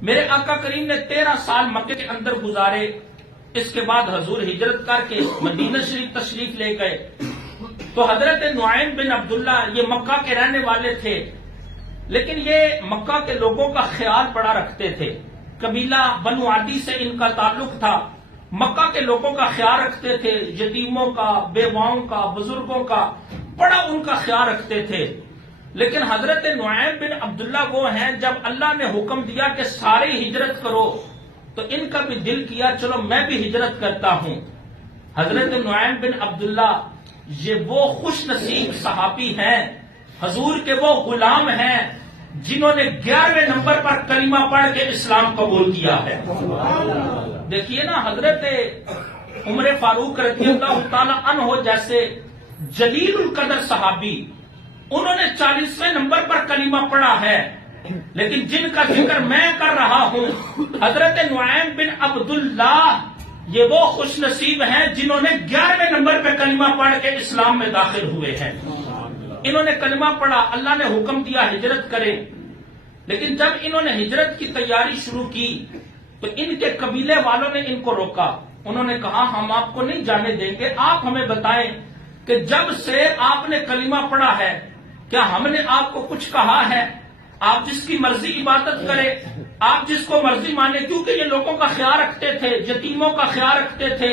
میرے آقا کریم نے 13 سال مکے کے اندر گزارے. اس کے بعد حضور ہجرت کر کے مدینہ شریف تشریف لے گئے. تو حضرت نعیم بن عبداللہ یہ مکہ کے رہنے والے تھے، لیکن یہ مکہ کے لوگوں کا خیال بڑا رکھتے تھے. قبیلہ بنو عدی سے ان کا تعلق تھا. مکہ کے لوگوں کا خیال رکھتے تھے، یتیموں کا، بیواؤں کا، بزرگوں کا بڑا ان کا خیال رکھتے تھے. لیکن حضرت نعیم بن عبداللہ وہ ہیں، جب اللہ نے حکم دیا کہ سارے ہجرت کرو تو ان کا بھی دل کیا چلو میں بھی ہجرت کرتا ہوں. حضرت نعیم بن عبداللہ یہ وہ خوش نصیب صحابی ہیں، حضور کے وہ غلام ہیں جنہوں نے 11ویں نمبر پر کلمہ پڑھ کے اسلام قبول کیا ہے. دیکھیے نا، حضرت عمر فاروق رضی اللہ تعالی عنہ جیسے جلیل القدر صحابی، انہوں نے 40ویں نمبر پر کلمہ پڑھا ہے. لیکن جن کا ذکر میں کر رہا ہوں، حضرت نعیم بن عبداللہ یہ وہ خوش نصیب ہیں جنہوں نے 11ویں نمبر پہ کلمہ پڑھ کے اسلام میں داخل ہوئے ہیں. انہوں نے کلمہ پڑھا، اللہ نے حکم دیا ہجرت کریں. لیکن جب انہوں نے ہجرت کی تیاری شروع کی تو ان کے قبیلے والوں نے ان کو روکا. انہوں نے کہا ہم آپ کو نہیں جانے دیں گے، آپ ہمیں بتائیں کہ جب سے آپ نے کلمہ پڑھا ہے کیا ہم نے آپ کو کچھ کہا ہے؟ آپ جس کی مرضی عبادت کریں، آپ جس کو مرضی مانے. کیونکہ یہ لوگوں کا خیال رکھتے تھے، یتیموں کا خیال رکھتے تھے،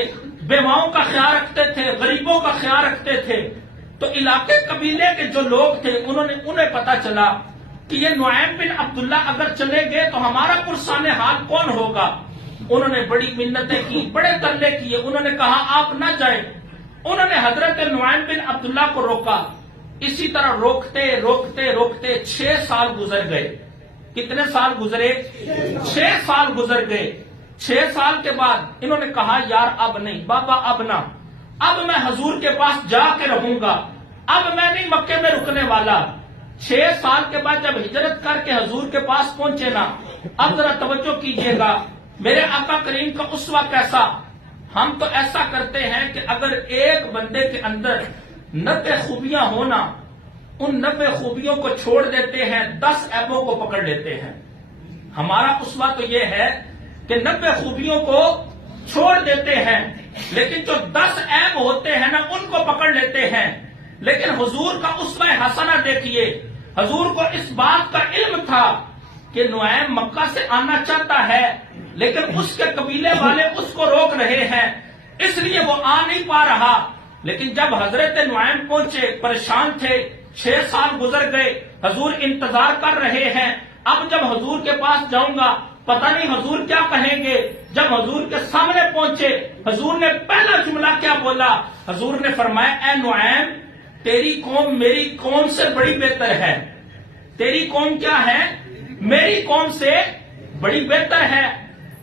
بیواؤں کا خیال رکھتے تھے، غریبوں کا خیال رکھتے تھے. تو علاقے قبیلے کے جو لوگ تھے انہیں پتا چلا کہ یہ نعیم بن عبداللہ اگر چلے گئے تو ہمارا پرسان حال کون ہوگا. انہوں نے بڑی منتیں کی، بڑے ترلے کیے. انہوں نے کہا آپ نہ جائیں. انہوں نے حضرت نعیم بن عبداللہ کو روکا. اسی طرح روکتے روکتے روکتے 6 سال گزر گئے. کتنے سال گزرے؟ 6 سال گزر گئے. 6 سال کے بعد انہوں نے کہا یار اب نہیں بابا، اب نہ، اب میں حضور کے پاس جا کے رہوں گا، اب میں نہیں مکے میں رکنے والا. 6 سال کے بعد جب ہجرت کر کے حضور کے پاس پہنچے نا، اب ذرا توجہ کیجئے گا میرے آقا کریم کا اسوہ کیسا. ہم تو ایسا کرتے ہیں کہ اگر ایک بندے کے اندر 90 خوبیاں ہونا، ان 90 خوبیوں کو چھوڑ دیتے ہیں، 10 عیبوں کو پکڑ لیتے ہیں. ہمارا اسوہ تو یہ ہے کہ 90 خوبیوں کو چھوڑ دیتے ہیں، لیکن جو 10 عیب ہوتے ہیں نا ان کو پکڑ لیتے ہیں. لیکن حضور کا اسوہ حسنہ دیکھیے. حضور کو اس بات کا علم تھا کہ نعیم مکہ سے آنا چاہتا ہے، لیکن اس کے قبیلے والے اس کو روک رہے ہیں، اس لیے وہ آ نہیں پا رہا. لیکن جب حضرت نعیم پہنچے، پریشان تھے. 6 سال گزر گئے، حضور انتظار کر رہے ہیں. اب جب حضور کے پاس جاؤں گا پتہ نہیں حضور کیا کہیں گے. جب حضور کے سامنے پہنچے، حضور نے پہلا جملہ کیا بولا؟ حضور نے فرمایا اے نعیم، تیری قوم میری قوم سے بڑی بہتر ہے. تیری قوم کیا ہے؟ میری قوم سے بڑی بہتر ہے.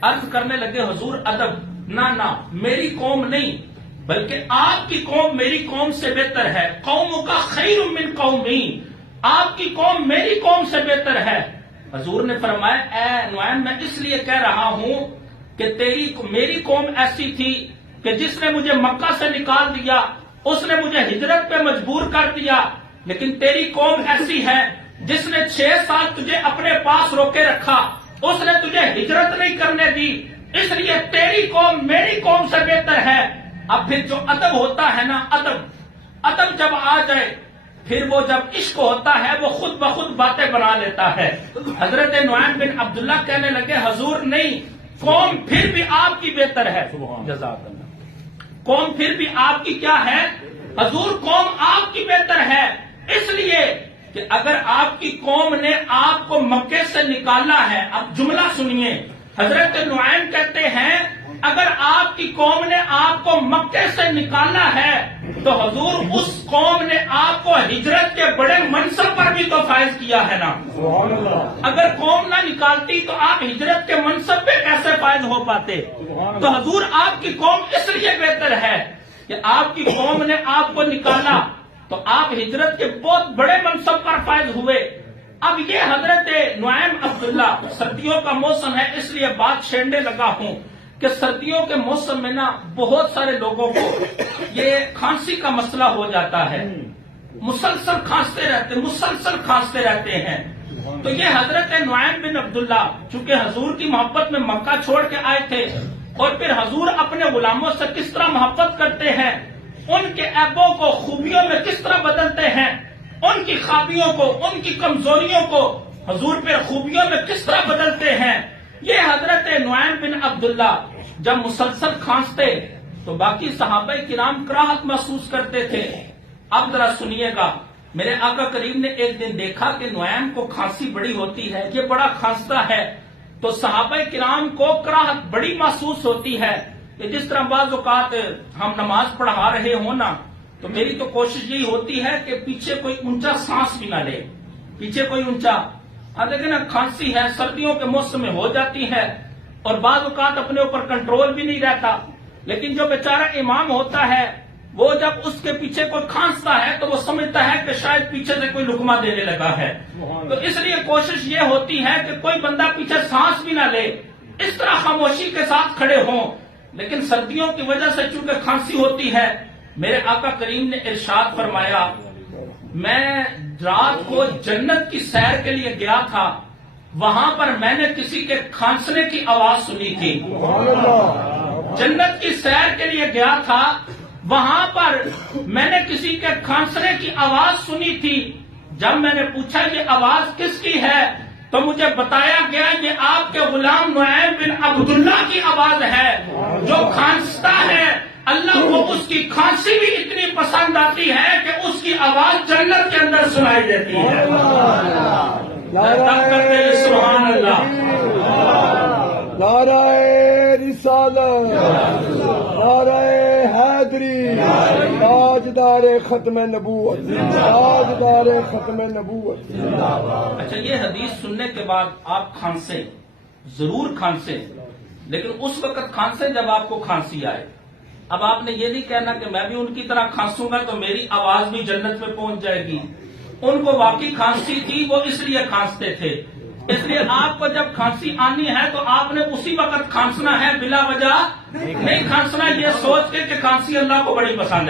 عرض کرنے لگے حضور ادب، نہ میری قوم نہیں بلکہ آپ کی قوم میری قوم سے بہتر ہے. قوم کا خیر من قومی، آپ کی قوم میری قوم سے بہتر ہے. حضور نے فرمایا اے نعیم، میں اس لیے کہہ رہا ہوں کہ میری قوم ایسی تھی کہ جس نے مجھے مکہ سے نکال دیا، اس نے مجھے ہجرت پہ مجبور کر دیا. لیکن تیری قوم ایسی ہے جس نے 6 سال تجھے اپنے پاس روکے رکھا، اس نے تجھے ہجرت نہیں کرنے دی. اس لیے تیری قوم میری قوم سے بہتر ہے. اب پھر جو ادب ہوتا ہے نا، ادب جب آ جائے پھر وہ جب عشق ہوتا ہے وہ خود بخود باتیں بنا لیتا ہے. حضرت نعیم بن عبداللہ کہنے لگے حضور نہیں، قوم پھر بھی آپ کی بہتر ہے. جزاک اللہ. قوم پھر بھی آپ کی کیا ہے؟ حضور قوم آپ کی بہتر ہے. اس لیے کہ اگر آپ کی قوم نے آپ کو مکے سے نکالا ہے، اب جملہ سنیے. حضرت نعیم کہتے ہیں اگر آپ کی قوم نے آپ کو مکے سے نکالا ہے تو حضور اس قوم نے آپ کو ہجرت کے بڑے منصب پر بھی تو فائز کیا ہے نا. اگر قوم نہ نکالتی تو آپ ہجرت کے منصب پہ کیسے فائز ہو پاتے؟ تو حضور آپ کی قوم اس لیے بہتر ہے کہ آپ کی قوم نے آپ کو نکالا تو آپ ہجرت کے بہت بڑے منصب پر فائز ہوئے. اب یہ حضرت نعیم عبداللہ، سردیوں کا موسم ہے اس لیے بات چھیڑنے لگا ہوں کہ سردیوں کے موسم میں نا بہت سارے لوگوں کو یہ کھانسی کا مسئلہ ہو جاتا ہے. مسلسل کھانستے رہتے ہیں. تو یہ حضرت نعیم بن عبداللہ چونکہ حضور کی محبت میں مکہ چھوڑ کے آئے تھے، اور پھر حضور اپنے غلاموں سے کس طرح محبت کرتے ہیں، ان کے عیبوں کو خوبیوں میں کس طرح بدلتے ہیں، ان کی خابیوں کو، ان کی کمزوریوں کو حضور پھر خوبیوں میں کس طرح بدلتے ہیں. یہ حضرت نعیم بن عبداللہ جب مسلسل کھانستے تو باقی صحابہ کرام کراہت محسوس کرتے تھے. اب ذرا سنیے گا، میرے آقا کریم نے ایک دن دیکھا کہ نعیم کو کھانسی بڑی ہوتی ہے، یہ بڑا کھانستا ہے، تو صحابہ کرام کو کراہت بڑی محسوس ہوتی ہے کہ جس طرح بعض اوقات ہم نماز پڑھا رہے ہوں نا، تو میری تو کوشش یہی ہوتی ہے کہ پیچھے کوئی اونچا سانس بھی نہ لے، پیچھے کوئی اونچا. لیکن کھانسی ہے، سردیوں کے موسم میں ہو جاتی ہے، اور بعض اوقات اپنے اوپر کنٹرول بھی نہیں رہتا. لیکن جو بیچارہ امام ہوتا ہے، وہ جب اس کے پیچھے کوئی کھانستا ہے تو وہ سمجھتا ہے کہ شاید پیچھے سے کوئی لقمہ دینے لگا ہے. تو اس لیے کوشش یہ ہوتی ہے کہ کوئی بندہ پیچھے سانس بھی نہ لے، اس طرح خاموشی کے ساتھ کھڑے ہوں. لیکن سردیوں کی وجہ سے چونکہ کھانسی ہوتی ہے، میرے آقا کریم نے ارشاد فرمایا، میں رات کو جنت کی سیر کے لیے گیا تھا، وہاں پر میں نے کسی کے کھانسنے کی آواز سنی تھی. جنت کی سیر کے لیے گیا تھا، وہاں پر میں نے کسی کے کھانسنے کی آواز سنی تھی. جب میں نے پوچھا یہ آواز کس کی ہے تو مجھے بتایا گیا یہ آپ کے غلام نعیم بن عبداللہ کی آواز ہے جو کھانستا ہے. اللہ کو اس کی کھانسی بھی اتنی پسند آتی ہے کہ اس کی آواز جنت کے اندر سنائی دیتی ہے. سبحان اللہ. نعرہ رسالت، نعرہ حیدری، تاجدار ختم نبوت، تاجدار ختم نبوت. اچھا، یہ حدیث سننے کے بعد آپ کھانسے، ضرور کھانسے، لیکن اس وقت کھانسے جب آپ کو کھانسی آئے. اب آپ نے یہ نہیں کہنا کہ میں بھی ان کی طرح کھانسوں گا تو میری آواز بھی جنت میں پہنچ جائے گی. ان کو واقعی کھانسی تھی، وہ اس لیے کھانستے تھے. اس لیے آپ کو جب کھانسی آنی ہے تو آپ نے اسی وقت کھانسنا ہے، بلا وجہ نہیں کھانسنا، یہ سوچ کے کہ کھانسی اللہ کو بڑی پسند ہے.